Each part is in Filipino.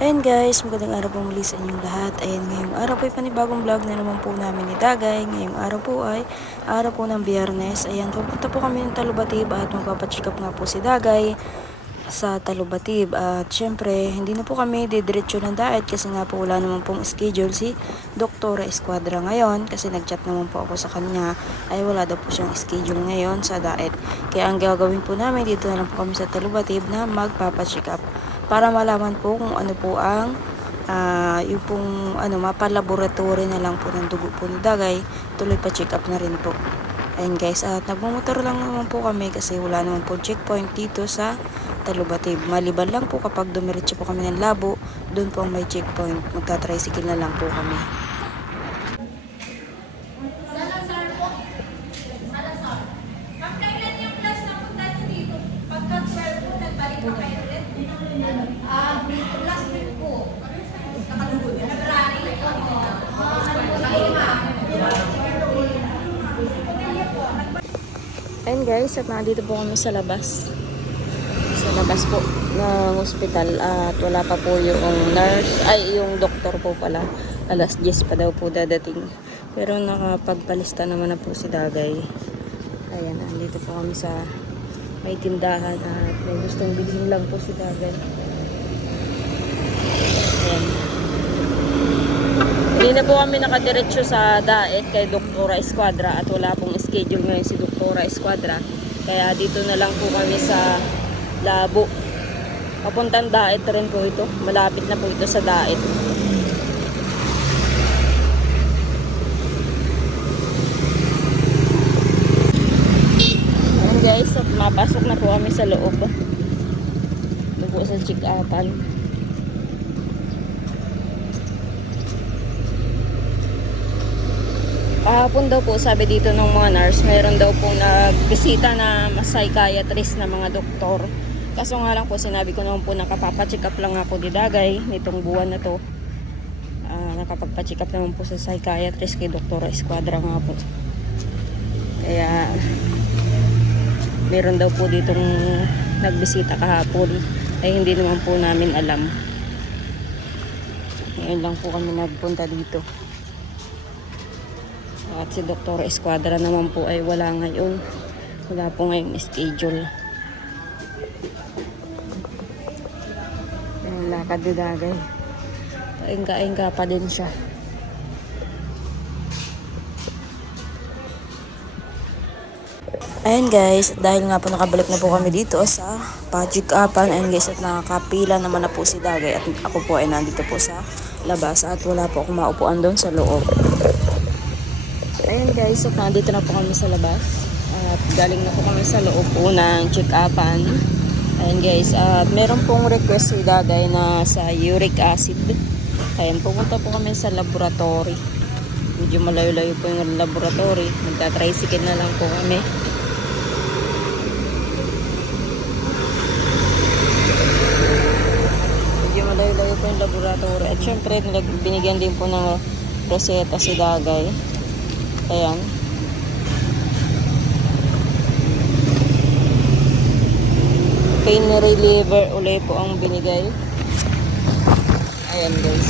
Ayan guys, magandang araw po muli sa inyong lahat. Ayan, ngayong araw po ay panibagong vlog na naman po namin ni Dagay. Ngayong araw po ay araw po ng Biyernes. Ayan, pupunta po kami ng Talubatib at magpapacheck up nga po si Dagay sa Talubatib. At syempre, hindi na po kami didiretso ng diet kasi nga po wala naman pong schedule si Doktora Esquadra ngayon. Kasi nagchat naman po ako sa kanya ay wala daw po siyang schedule ngayon sa diet. Kaya ang gagawin po namin, dito na lang po kami sa Talubatib na magpapacheck up para malaman po kung ano po ang yung pong mapalaboratory na lang po ng dugo po ni Dagay. Tuloy pa check up na rin po. Ayun guys, at nagmumotor lang naman po kami kasi wala naman po checkpoint dito sa Talubatib. Maliban lang po kapag dumiretso po kami ng Labo, doon po ang may checkpoint. Magta-tricycle na lang po kami. Salazar po. Salazar. Ma'am, kailan yung class na punta niyo dito? Pagka 12 po, nagbalik pa kayo ulit? Last week po. February. Ayun guys, at nandito po kami sa labas. Sa labas po ng hospital at wala pa po yung nurse, yung doktor po pala. Alas 10 pa daw po dadating. Pero nakapagpalista naman na po si Dagay. Ayan, nandito po kami sa may tindahan at may gustong bilhin lang po si Dagay. Ayan. Hindi na po kami nakadiretso sa daet kay Doktora Esquadra at wala pong schedule ngayon si Doktora Esquadra. Kaya dito na lang po kami sa Labo. Papuntang daet rin po ito. Malapit na po ito sa daet. Ayan guys, so mapasok na po kami sa loob. Doon po sa check-upan. Kahapon daw po sabi dito ng mga nurse, mayroon daw po nagbisita na psychiatrist na mga doktor. Kaso nga lang po sinabi ko naman po nakapapacheck up lang nga po di Dagay nitong buwan na to. Nakapagpacheck up naman po sa psychiatrist kay Doktora Esquadra nga po. Kaya meron daw po ditong nagbisita kahapon ay hindi naman po namin alam. Ngayon lang po kami nagpunta dito. At si Dr. Esquadra naman po ay wala ngayon. Wala po ngayong schedule. Ayan, lakad ni Dagay. Paingka-ingka pa din siya. Ayan guys, dahil nga po nakabalik na po kami dito sa pa-check upan. Ayan guys, at nakakapila naman na po si Dagay. At ako po ay nandito po sa labas. At wala po akong maupuan doon sa loob. Ayan guys, at nandito na po kami sa labas at galing na po kami sa loob po ng check-upan. Ayan guys, at meron pong request si Dagay na sa uric acid. Ayan, pupunta po kami sa laboratory. Medyo malayo-layo po yung laboratory. Magta-tricycle na lang po kami. Medyo malayo-layo po yung laboratory. At syempre, binigyan din po ng reseta si Dagay. Ayan. Pain reliever uli po ang binigay. Ayan guys.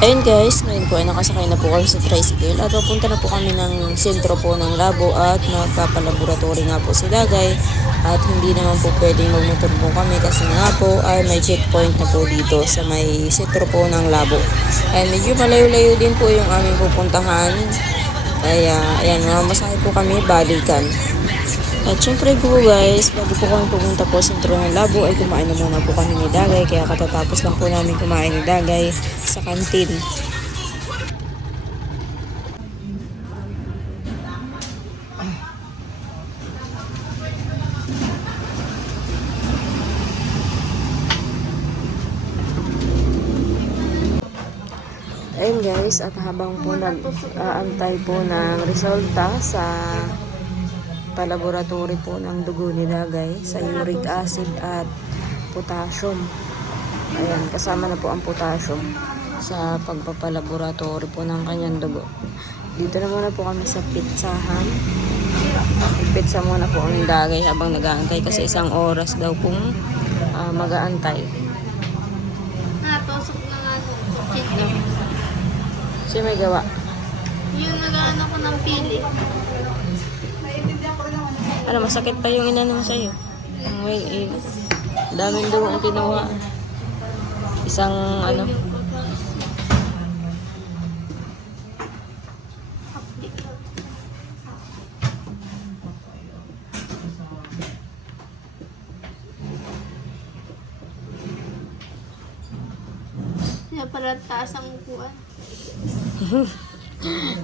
Ayan guys, ngayon po ay nakasakay na po kami sa tricycle at papunta na po kami ng sentro po ng Labo at magpapalaboratory nga po si Dagay at hindi naman po pwedeng magmotor po kami kasi nga po ay may checkpoint na po dito sa may sentro po ng Labo. Ayan, medyo malayo-layo din po yung aming pupuntahan. Kaya, ayan, mamasahe po kami, balikan. At syempre po guys, bago po kami pupunta po sa sentro ng Labo ay kumain na muna po kami ni Dagay. Kaya katatapos lang po namin kumain ni Dagay sa kantin. Ayun guys, at habang po nag-aantay po ng resulta sa palaboratory po ng dugo ni Dagay sa uric acid at potassium. Ayan, kasama na po ang potassium sa pagpapalaboratory po ng kanyang dugo. Dito na muna po kami sa pitsahan. Pizza muna po ang Dagay habang nag-aantay kasi 1 oras daw pong mag-aantay. pumasok na nga nung chicken. Sino may gawa? Yung nag-ano ko ng pili. Ano, masakit pa yung inano mo sa'yo? May daming daw ang kinuha. Isang ano. Kaya pala taas ang upuan.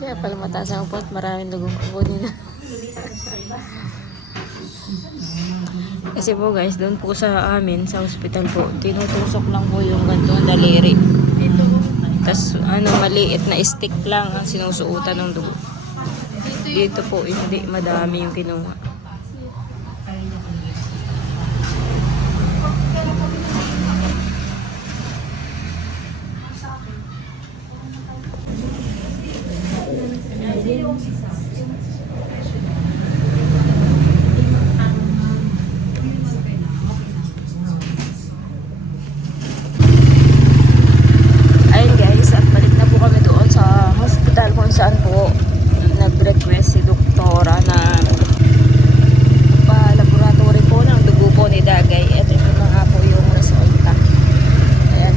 Kaya pala mataas ang upo at maraming dugong kukunin. Kasi po guys, doon po sa amin, sa hospital po, tinutusok lang po yung gantong daliri. Dito ko. Tapos ano, maliit na stick lang ang sinusuutan ng dugo. Dito po, hindi madami yung kinuha. Ayun guys, at balik na po kami doon sa hospital kung saan po nag-request si doktora na pa-laboratory po ng dugo po ni Dagay. At ito na nga po yung resulta. Ayan.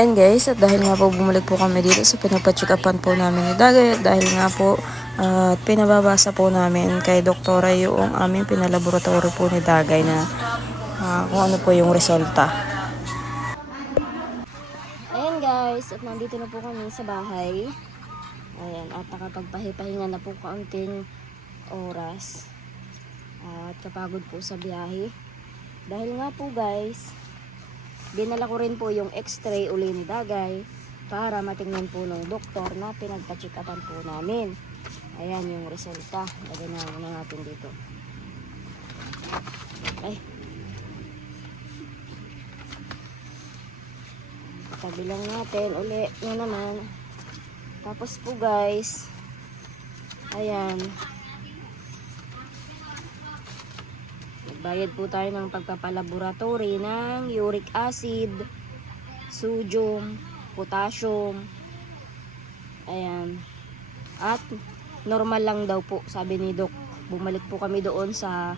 And guys, at dahil nga po bumalik po kami dito sa pinapacheck upan po namin ni Dagay, at dahil nga po pinababasa po namin kay doktora yung aming pinalaboratory po ni Dagay na kung ano po yung resulta. Ayan guys, at nandito na po kami sa bahay. Ayan, at nakapagpahinga na po kaunting oras. At kapagod po sa biyahe. Dahil nga po guys, dinala ko rin po yung x-ray uli ni Dagay para matingnan po ng doktor na pinagpa-check-upan po namin. Ayan yung resulta. Lagyan na muna natin dito. Ay. Tabi lang natin. Uli na naman. Tapos po guys, ayan. Nagbayad po tayo ng pagpapalaboratory ng uric acid, sodium, potassium. Ayan. At normal lang daw po, sabi ni Doc. Bumalik po kami doon sa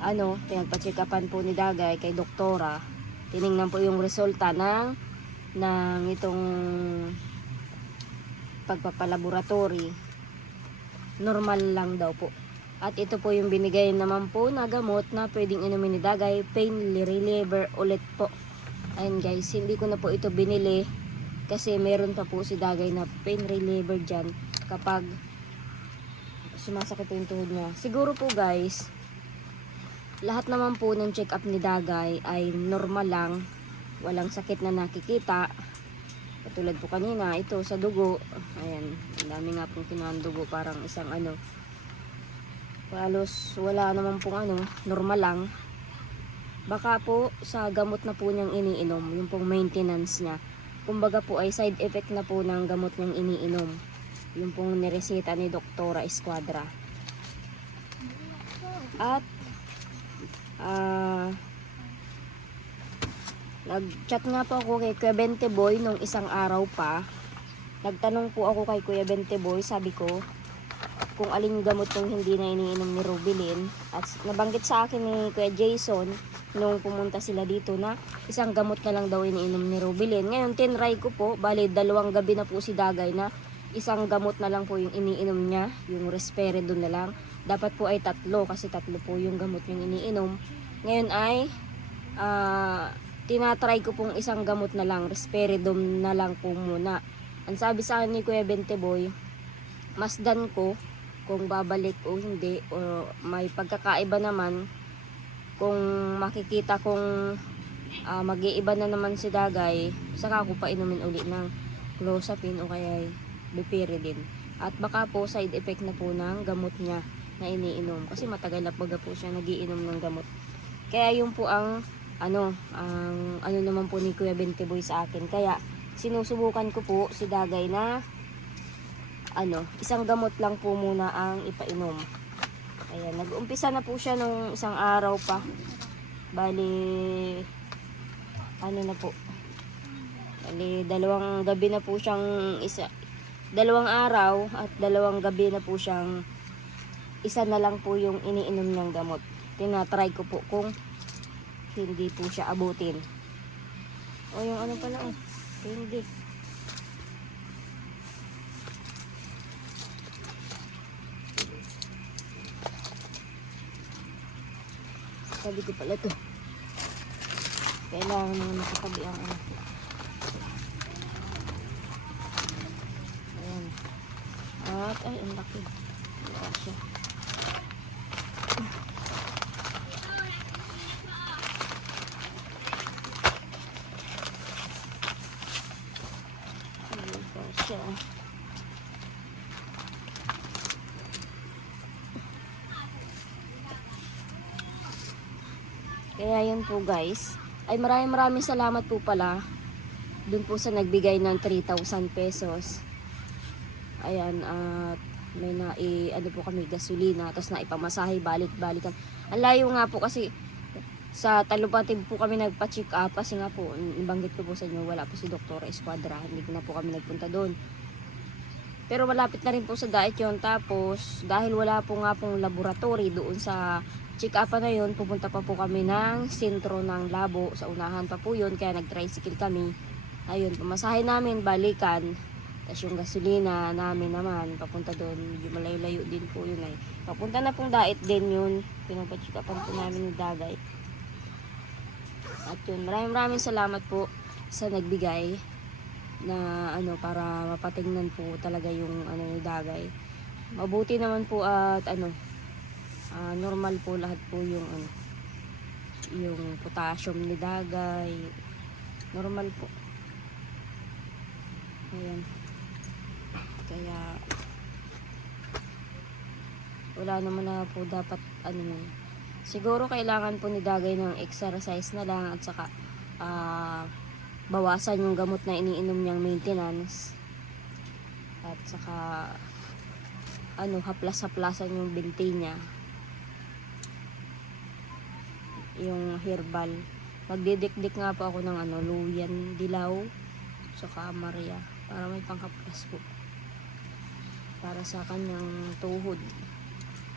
pinagpa-check-upan po ni Dagay kay doktora. Tiningnan po yung resulta ng itong pagpapalaboratory. Normal lang daw po. At ito po yung binigay naman po na gamot na pwedeng inumin ni Dagay, pain reliever ulit po. Ayun guys, hindi ko na po ito binili kasi meron pa po si Dagay na pain reliever dyan kapag sumasakit po yung tuhod niya. Siguro po guys, lahat naman po ng check-up ni Dagay ay normal lang, walang sakit na nakikita. Katulad po kanina, ito sa dugo, ayan, ang dami nga pong kinuhaan dugo, parang isang halos wala naman pong normal lang. Baka po sa gamot na po niyang iniinom, yung pong maintenance niya, kumbaga po ay side effect na po ng gamot niyang iniinom, yung pong nireseta ni Doktora Escuadra. At nag-chat nga po ako kay Kuya Bente Boy nung isang araw pa. Nagtanong po ako kay Kuya Bente Boy, sabi ko kung alin gamot yung hindi na iniinom ni Rubilin. At nabanggit sa akin ni Kuya Jason nung pumunta sila dito na isang gamot na lang daw iniinom ni Rubilin. Ngayon tinry ko po, bali 2 gabi na po si Dagay na isang gamot na lang po yung iniinom niya, yung Risperidone na lang. Dapat po ay 3 kasi 3 po yung gamot yung iniinom. Ngayon ay tinatry ko pong isang gamot na lang, Risperidone na lang po muna. Ang sabi sa akin ni Kuya Bente Boy, masdan ko kung babalik o hindi, o may pagkakaiba naman kung makikita kong mag-iiba na naman si Dagay, saka ko pa inumin uli ng clozapine o kaya Bepiridine. At baka po side effect na po ng gamot niya na iniinom. Kasi matagal na po siya nagiinom ng gamot. Kaya yun po ang ano naman po ni Kuya Bentiboy sa akin. Kaya sinusubukan ko po si Dagay na isang gamot lang po muna ang ipainom. Ayan, nag-umpisa na po siya nung isang araw pa. Bali, na po. Bali, 2 gabi na po siyang 2 araw at 2 gabi na po siyang isa na lang po yung iniinom niyang gamot. Tinatry ko po kung hindi po siya abutin. O yung pala hindi. Sabi ko pala to. Kailangan mga nakatabi ang Ayan. At ay, ang laki. Wala siya. Siya. Kaya yun po guys. Ay maraming salamat po pala dun po sa nagbigay ng 3,000 pesos. Ayan, at may po kami gasolina, tapos naipamasahe balik-balikan. Ang layo nga po kasi sa Talupatib po kami nagpa-check up kasi nga po, nabanggit ko po sa inyo, wala po si Dr. Esquadra, hindi na po kami nagpunta doon. Pero malapit na rin po sa Daet yun. Tapos dahil wala po nga pong laboratory doon sa check-up na yun, pupunta pa po kami ng sentro ng labo. Sa unahan pa po yun, kaya nag-tricycle kami. Ayun, pamasahe namin, balikan. Tapos yung gasolina namin naman, papunta doon. Medyo malayo-layo din po yun ay. Papunta na pong Daet din yun. Pinapachikapan po namin yung Dagay. At yun, maraming salamat po sa nagbigay na para mapatingnan po talaga yung ni Dagay. Mabuti naman po at normal po lahat po yung yung potassium ni Dagay. Normal po. Ayan. Kaya wala naman na po dapat siguro kailangan po ni Dagay ng exercise na lang at saka bawasan yung gamot na iniinom niyang maintenance. At saka haplas-haplasan yung binti niya. Yung herbal. Magdidikdik nga po ako ng luyan, dilaw, saka Maria para may panghaplas po. Para sa kanyang tuhod.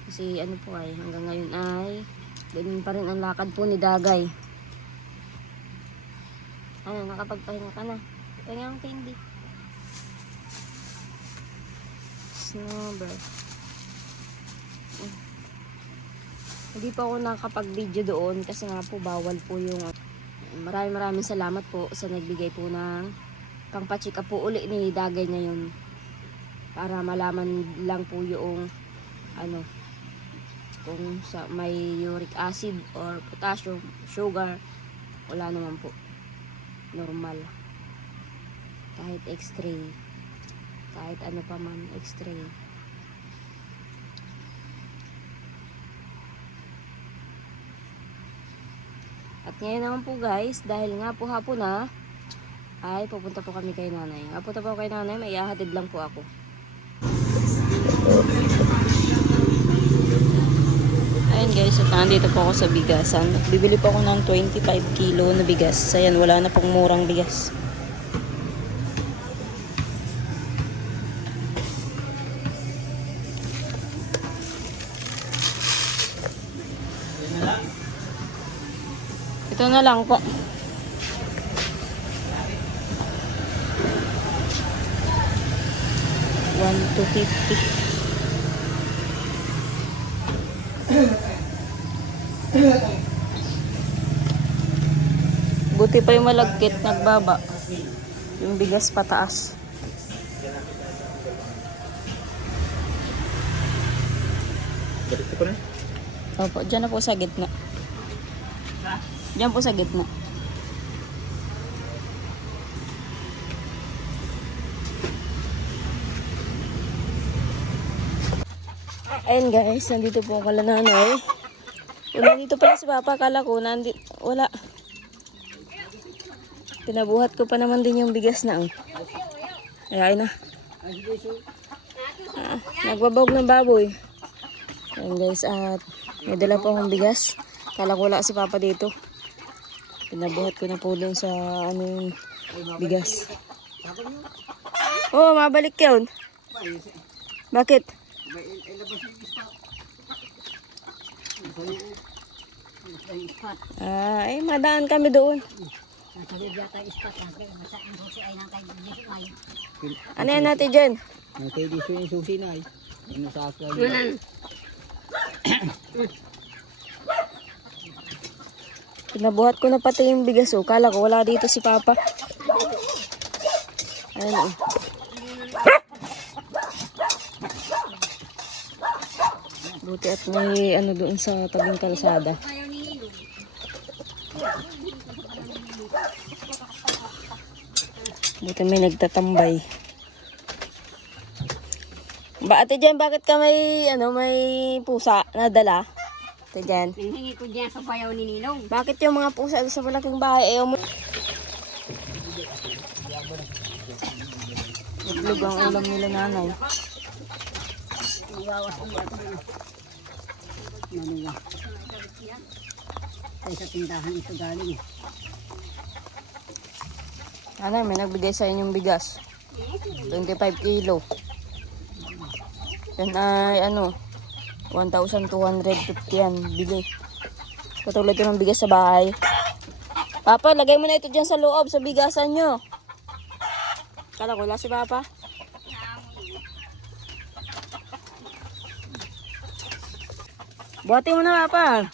Kasi po hanggang ngayon ay ganun pa rin ang lakad po ni Dagay. Nakapagpahinga ka na. Pahinga ang candy. Snowbird. Hindi pa ako nakapag-video doon kasi nga po bawal po yung maraming salamat po sa nagbigay po ng pangpa-check up po uli ni Dagay ngayon. Para malaman lang po yung kung may uric acid or potassium, sugar, wala naman po. Normal. Kahit x-ray. Kahit pa man x-ray. At ngayon naman po guys, dahil nga po hapon na, ay pupunta po kami kay nanay. Pupunta po kay nanay, may ihahatid lang po ako. Ayun guys, at nandito po ako sa bigasan. Bibili po ako ng 25 kilo na bigas. Ayan, wala na pong murang bigas. Ito na lang po. $1.50. Buti pa yung malagkit nagbaba. Yung bigas pataas. Dito ko na. Opo, dyan na po sa gitna. Dyan po sa gitna. Ayun guys, nandito po ang kala nanay. Wala dito pala si Papa, akala ko wala. Pinabuhat ko pa naman din yung bigas na. Ayan na. Nagbabawag ng baboy. Ayun guys, at may dala po akong bigas. Akala ko wala si Papa dito. Pinabuhat ko na po dun sa yung bigas. Oh, mabalik yun. Bakit? Madaan kami doon. Ano yan natin dyan? Kaya di siya yung susi na eh. Ano sa akin? Pinabuhat ko na pati yung bigas. Oh. Kala ko wala dito si Papa. Ayun oh. Buti at may doon sa tabing kalsada. Buti may nagtatambay. Ate Jen, bakit ka may pusa na dala? Ate Jen. Hinihingi ko dyan sa bayaw ni Ninong. Bakit yung mga pusa sa malaking bahay ayaw mo? Itlog ang ulam nila nanay. Ay, sa tindahan ito galing. Nanay, may nagbigay sa inyong bigas. 25 kilo. Yan ay 1,250 yan. Bili. Katulad ito ng bigas sa bahay. Papa, lagay mo na ito dyan sa loob, sa bigasan nyo. Kala ko wala si Papa. Buhatin mo na, Papa.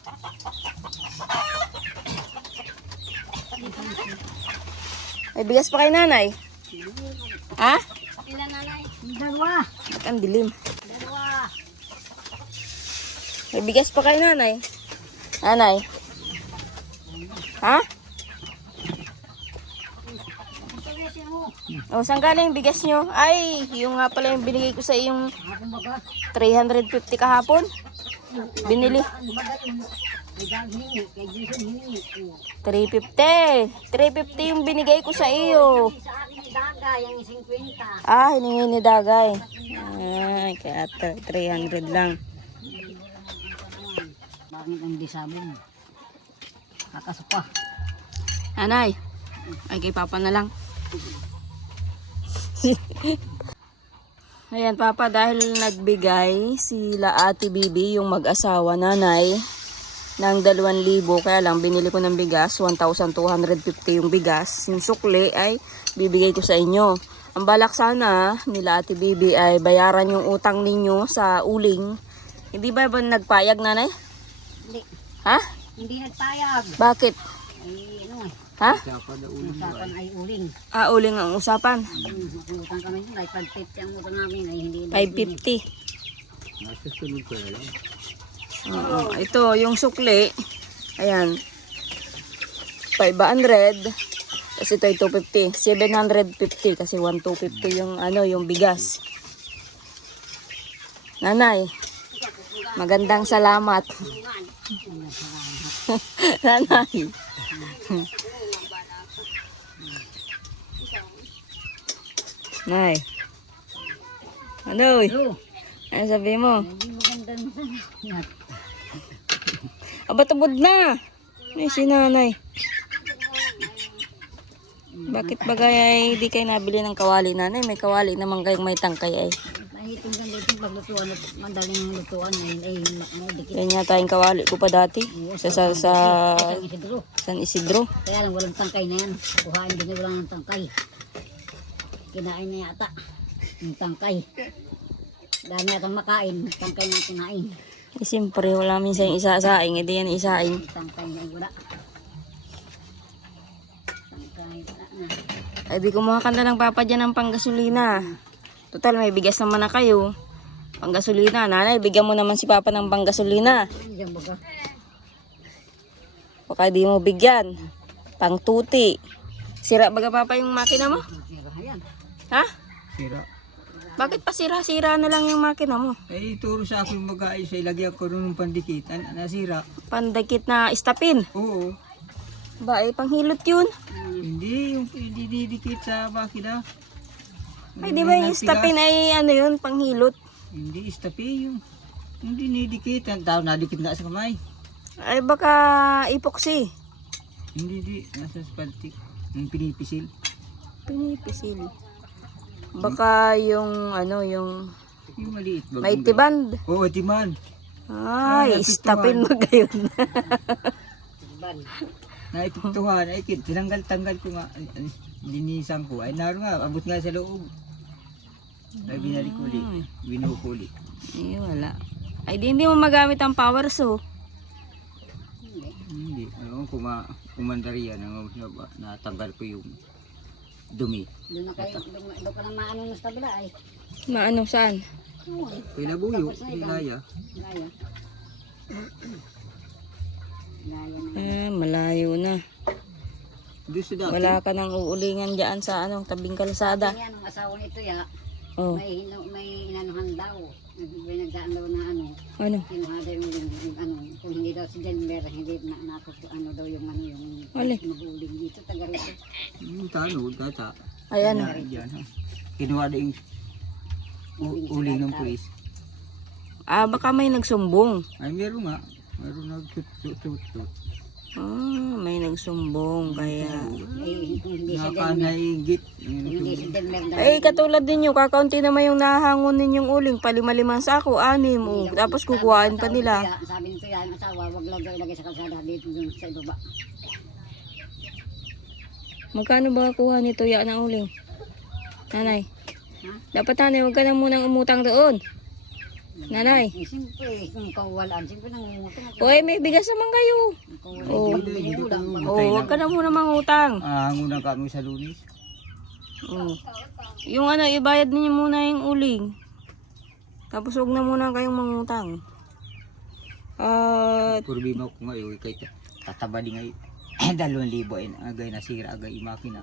May bigas pa kay nanay? Ha? Ilan nanay? Ang dilim. Dalawa. May bigas pa kay nanay? Nanay? Ha? O, saan galing yung bigas nyo? Ay, yung nga pala yung binigay ko sa iyong 350 kahapon. Binili. 350 yung binigay ko sa iyo. Sa akin ni Dagay, yung 50. Hiningi ni Dagay. Ay, kaya 300 lang. Bakit ang disabon? Kakasupa. Nanay, ay kay Papa na lang. Ayan Papa, dahil nagbigay sila Ate Bibi, yung mag-asawa nanay, ng 2,000, kaya lang binili ko ng bigas, 1,250 yung bigas. Yung sukli ay bibigay ko sa inyo. Ang balak sana nila Ate Bibi ay bayaran yung utang ninyo sa uling. Hindi ba nagpayag nanay? Hindi. Ha? Hindi nagpayag. Bakit? Ay, Ha? usapan ay uling. Uling ang usapan. Utang kami nila, ay 550 ang utang namin ay hindi. 550. Nasa sunod ko na lang. Oo, ito yung sukli. Ayan. 500. Kasi ito ay 250. 750 kasi 1,250 yung yung bigas. Nanay, magandang salamat. Nanay. Nay. Ano? Ano sabi mo? Hindi magandang sanat. Aba, tubod na. Ay, si nanay. Bakit bagay ay di kayo nabili ng kawali nanay? May kawali naman kayong may tangkay ay. Mahiting ganda itong paglutuan at madaling lutuan ay dikit. Yan yata yung kawali ko pa dati. Sa Isidro. San Isidro. Kaya lang walang tangkay na yan. Kuhain din niya walang tangkay. Kinain na yata yung tangkay. Dahil yata makain, tangkay na kinain. Siyempre, wala minsan yung isa-saing. Hindi yan isaing. Tangkay na wala. Tangkay na. Ay, di kumuha ka na lang Papa dyan ng panggasolina. Total, may bigas naman na kayo. Panggasolina. Nanay, bigyan mo naman si Papa ng panggasolina. Diyan baga. Baka di mo bigyan. Pangtuti. Sira baga Papa yung makina mo? Sira yan. Ha? Sira. Bakit pa sira-sira na lang yung makina mo? Eh, ituro sa akin mag-aayos ay lagyan ko rin ng pandikit. Nasira. Pandakit na istapin. Oo. Ba, panghilot yun. Hindi, yung didikit sa makina. Ay, di ba yung istapin ay ano yun, panghilot? Hindi, istapi yung dinidikit. Tao nadikit na sa kamay. Ay, baka epoxy. Hindi, nasa spaltik. Yung pinipisil. Pinipisil. Baka yung ano, yung Yung maliit. may tiband. Oo, timan. Ay, Ah, istapin mo gayon. Naipiktuhan, ay tinanggal-tanggal ko nga. Linisan ko. Ay naroon nga, abot nga sa loob. Ay binalik uli. Binuhok uli. Eh, wala. Ay, di hindi mo magamit ang power saw. Hindi. Ayun, kumandar yan. Natanggal ko yung dumi. Doon ka na maano sa tabla ay. Maano saan? Pinabuyo, pinaya. Gaya. Gaya na. Malayo na. Doon sa dati. Wala ka nang uulingan dyan sa anong tabing kalsada. Yan ang asawa nito ya. Oh, May inanuhan daw. May nagdaan daw na ano. ano? Kinuha daw yung ano. Kung hindi daw si Denver, hindi na ano daw yung ano yung Wala. mabuling dito. Taga rito. Yung tanod, data. Ay, ano? Diyan, ha. Kinuha na yung uling ng pulis. Ah, baka may nagsumbong. Ay, meron nga. Meron nag-tut-tut-tut. May nagsumbong, kaya... Eh, kung hindi si Denver. Nakanainggit. Hindi si Denver daw. Ay, katulad ninyo, kakaunti naman yung nahangon ninyong uling, palima-limang sako, 6, oh. Tapos kukuhaan pa nila. Sabi nito yan, asawa, wag lang daw ilagay sa kalsada dito dun sa ibaba. Magkano ba kuha nito yan ang uling? Nanay? Dapat nanay, huwag ka na munang umutang doon. Nanay? Eh, siyempre, kung kawalan, siyempre nangungutang ako. Oy, may bigas naman kayo. Kung Oh. wala, binulang pa. Oh, huwag ka na muna mangutang. Ngunang kami sa lunis. Oh. Yung ano, ibayad ninyo muna yung uling. Tapos huwag na muna kayong mangutang. Problema ko ngayon, kay tataba di ngayon. 2,000 ay agay nasira agay yung makina.